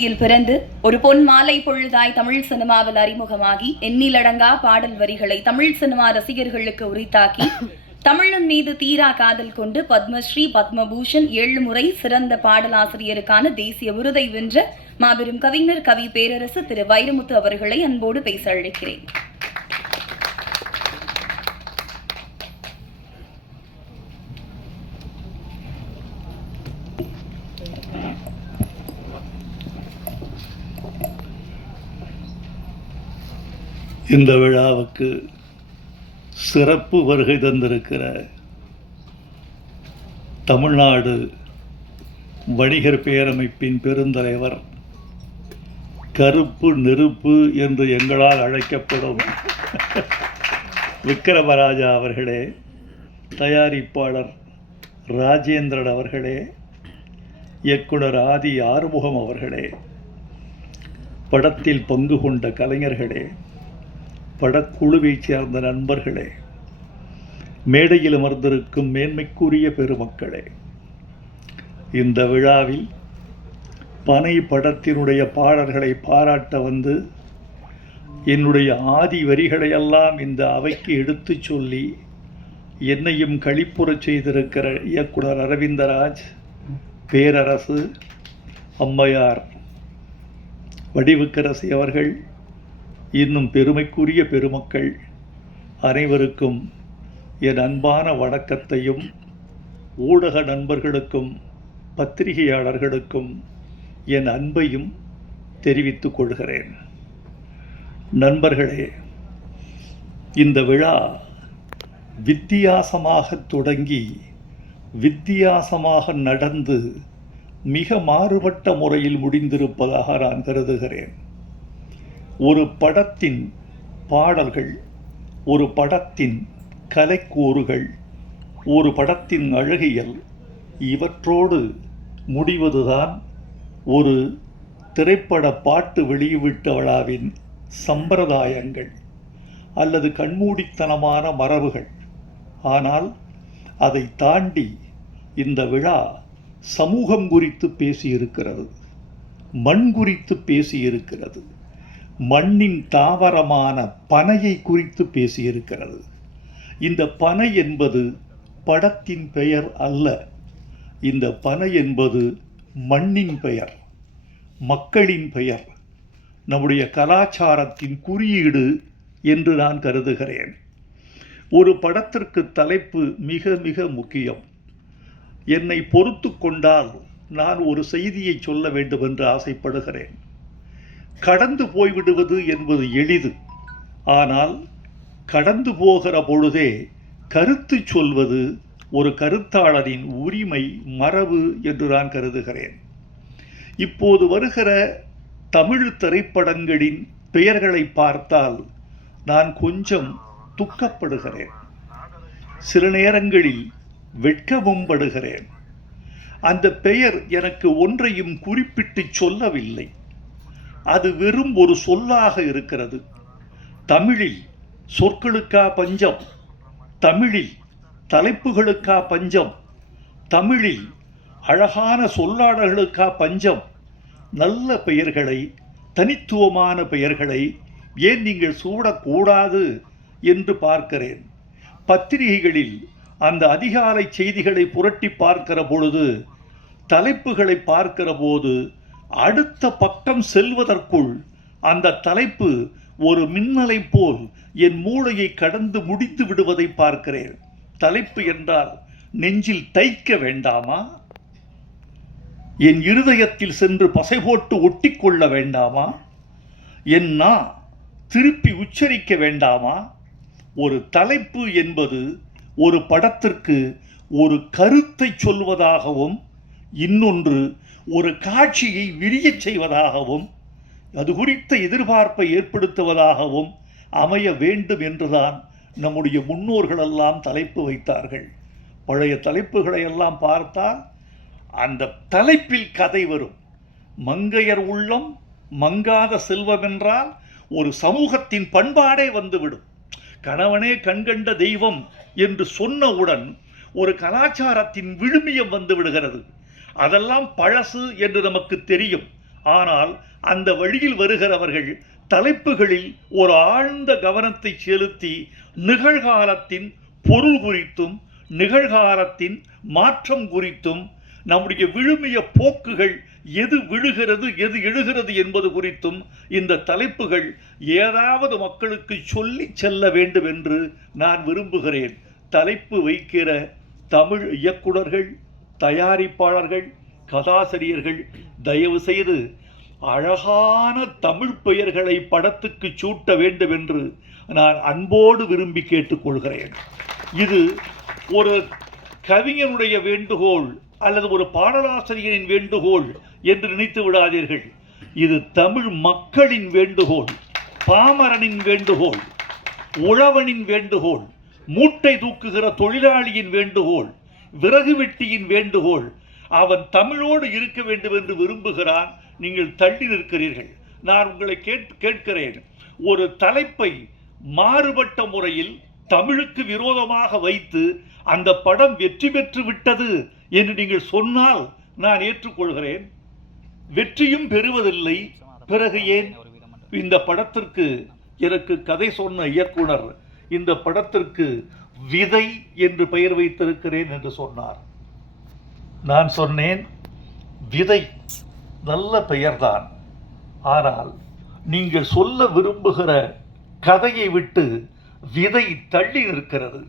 யில் பிறந்து ஒரு பொன் மாலை பொழுதாய் தமிழ் சினிமாவில் அறிமுகமாகி எண்ணிலடங்கா பாடல் வரிகளை தமிழ் சினிமா ரசிகர்களுக்கு உரித்தாக்கி தமிழின் மீது தீரா காதல் கொண்டு பத்மஸ்ரீ பத்மபூஷன் ஏழு முறை சிறந்த பாடலாசிரியருக்கான தேசிய விருதை வென்ற மாபெரும் கவிஞர் கவி பேரரசு திரு வைரமுத்து அவர்களை அன்போடு பேச அழைக்கிறேன். இந்த விழாவுக்கு சிறப்பு வருகை தந்திருக்கிற தமிழ்நாடு வணிகர் பேரமைப்பின் பெருந்தலைவர் கருப்பு நெருப்பு என்று எங்களால் அழைக்கப்படும் விக்ரமராஜா அவர்களே தயாரிப்பாளர் ராஜேந்திரன் அவர்களே இயக்குனர் ஆதி ஆறுமுகம் அவர்களே படத்தில் பங்கு கொண்ட கலைஞர்களே படக்குழுவைச் சேர்ந்த நண்பர்களே மேடையில் அமர்ந்திருக்கும் மேன்மைக்குரிய பெருமக்களே இந்த விழாவில் பனை படத்தினுடைய பாடல்களை பாராட்ட வந்து என்னுடைய ஆதி வரிகளையெல்லாம் இந்த அவைக்கு எடுத்துச் சொல்லி என்னையும் களிப்புறச் செய்திருக்கிற இயக்குனர் அரவிந்தராஜ் பேரரசு அம்மையார் வடிவுக்கரசி அவர்கள் இன்னும் பெருமைக்குரிய பெருமக்கள் அனைவருக்கும் என் அன்பான வணக்கத்தையும் ஊடக நண்பர்களுக்கும் பத்திரிகையாளர்களுக்கும் என் அன்பையும் தெரிவித்துக் கொள்கிறேன். நண்பர்களே இந்த விழா வித்தியாசமாக தொடங்கி வித்தியாசமாக நடந்து மிக மாறுபட்ட முறையில் முடிந்திருப்பதாக நான் கருதுகிறேன். ஒரு படத்தின் பாடல்கள் ஒரு படத்தின் கலைக்கூறுகள் ஒரு படத்தின் அழகியல் இவற்றோடு முடிவதுதான் ஒரு திரைப்பட பாட்டு வெளியீட்டு விழாவின் சம்பிரதாயங்கள் அல்லது கண்மூடித்தனமான மரபுகள். ஆனால் அதை தாண்டி இந்த விழா சமூகம் குறித்து பேசியிருக்கிறது மண் குறித்து பேசியிருக்கிறது. மண்ணின் தாவரமான பனையை குறித்து பேசியிருக்கிறது. இந்த பனை என்பது படத்தின் பெயர் அல்ல. இந்த பனை என்பது மண்ணின் பெயர் மக்களின் பெயர் நம்முடைய கலாச்சாரத்தின் குறியீடு என்று நான் கருதுகிறேன். ஒரு படத்திற்கு தலைப்பு மிக மிக முக்கியம். என்னை பொறுத்து கொண்டால் நான் ஒரு செய்தியை சொல்ல வேண்டும் என்று ஆசைப்படுகிறேன். கடந்து போய்விடுவது என்பது எளிது. ஆனால் கடந்து போகிற பொழுதே கருத்து சொல்வது ஒரு கருத்தாளரின் உரிமை மரபு என்று நான் கருதுகிறேன். இப்போது வருகிற தமிழ் திரைப்படங்களின் பெயர்களை பார்த்தால் நான் கொஞ்சம் துக்கப்படுகிறேன். சில நேரங்களில் வெட்கமும் படுகிறேன். அந்த பெயர் எனக்கு ஒன்றையும் குறிப்பிட்டு சொல்லவில்லை. அது வெறும் ஒரு சொல்லாக இருக்கிறது. தமிழில் சொற்களுக்கா பஞ்சம் தமிழில் தலைப்புகளுக்கா பஞ்சம் தமிழில் அழகான சொல்லாடல்களுக்கா பஞ்சம் நல்ல பெயர்களை தனித்துவமான பெயர்களை ஏன் நீங்கள் சூடக்கூடாது என்று பார்க்கிறேன். பத்திரிகைகளில் அந்த அதிகாலை செய்திகளை புரட்டி பார்க்கிற பொழுது தலைப்புகளை பார்க்கிற போது அடுத்த பக்கம் செல்வதற்குள் அந்த தலைப்பு ஒரு மின்னலை போல் என் மூளையை கடந்து முடித்து விடுவதை பார்க்கிறேன். தலைப்பு என்றால் நெஞ்சில் தைக்க வேண்டாமா? என் இருதயத்தில் சென்று பசை போட்டு ஒட்டிக்கொள்ள வேண்டாமா? என் திருப்பி உச்சரிக்க வேண்டாமா? ஒரு தலைப்பு என்பது ஒரு படத்திற்கு ஒரு கருத்தை சொல்வதாகவும் இன்னொன்று ஒரு காட்சியை விரியச் செய்வதாகவும் அது குறித்த எதிர்பார்ப்பை ஏற்படுத்துவதாகவும் அமைய வேண்டும் என்றுதான் நம்முடைய முன்னோர்களெல்லாம் தலைப்பு வைத்தார்கள். பழைய தலைப்புகளை எல்லாம் பார்த்தால் அந்த தலைப்பில் கதை வரும். மங்கையர் உள்ளம் மங்காத செல்வம் என்றால் ஒரு சமூகத்தின் பண்பாடே வந்துவிடும். கணவனே கண்கண்ட தெய்வம் என்று சொன்னவுடன் ஒரு கலாச்சாரத்தின் விழுமியம் வந்து விடுகிறது. அதெல்லாம் பழசு என்று நமக்கு தெரியும். ஆனால் அந்த வழியில் வருகிறவர்கள் தலைப்புகளில் ஒரு ஆழ்ந்த கவனத்தை செலுத்தி நிகழ்காலத்தின் பொருள் குறித்தும் நிகழ்காலத்தின் மாற்றம் குறித்தும் நம்முடைய விழுமிய போக்குகள் எது விழுகிறது எது எழுகிறது என்பது குறித்தும் இந்த தலைப்புகள் ஏதாவது மக்களுக்கு சொல்லி செல்ல வேண்டும் என்று நான் விரும்புகிறேன். தலைப்பு வைக்கிற தமிழ் இயக்குனர்கள் தயாரிப்பாளர்கள் கதாசிரியர்கள் தயவு செய்து அழகான தமிழ் பெயர்களை படத்துக்கு சூட்ட வேண்டும் என்று நான் அன்போடு விரும்பி கேட்டுக்கொள்கிறேன். இது ஒரு கவிஞனுடைய வேண்டுகோள் அல்லது ஒரு பாடலாசிரியரின் வேண்டுகோள் என்று நினைத்து விடாதீர்கள். இது தமிழ் மக்களின் வேண்டுகோள் பாமரனின் வேண்டுகோள் உழவனின் வேண்டுகோள் மூட்டை தூக்குகிற தொழிலாளியின் வேண்டுகோள் விறகு வெட்டியின் வேண்டுகோள். அவன் தமிழோடு இருக்க வேண்டும் என்று விரும்புகிறான். நீங்கள் தள்ளி நிற்கிறீர்கள். நான் உங்களை கேட் கேட்கிறேன். ஒரு தலைப்பை மாறுபட்ட முறையில் தமிழுக்கு விரோதமாக வைத்து அந்த படம் வெற்றி பெற்று விட்டது என்று நீங்கள் சொன்னால் நான் ஏற்றுக்கொள்கிறேன். வெற்றியும் பெறுவதில்லை. பிறகு ஏன்? இந்த படத்திற்கு எனக்கு கதை சொன்ன இயக்குனர் இந்த படத்திற்கு விதை என்று பெயர் வைத்திருக்கிறேன் என்று சொன்னார். நான் சொன்னேன் விதை நல்ல பெயர்தான். ஆனால் நீங்கள் சொல்ல விரும்புகிற கதையை விட்டு விதை தள்ளி நிற்கிறது.